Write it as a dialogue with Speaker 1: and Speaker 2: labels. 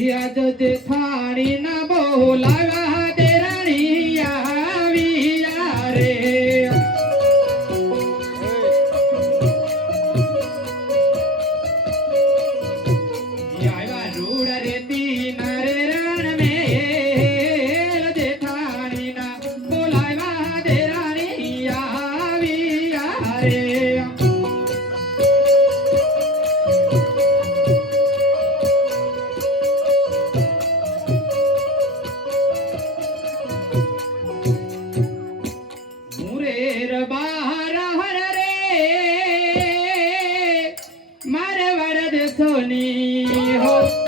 Speaker 1: યાદ જેઠાણી ના બોલાવા દેરાણી આવી રે આવ્યા રૂડ રેતી এখনি হোক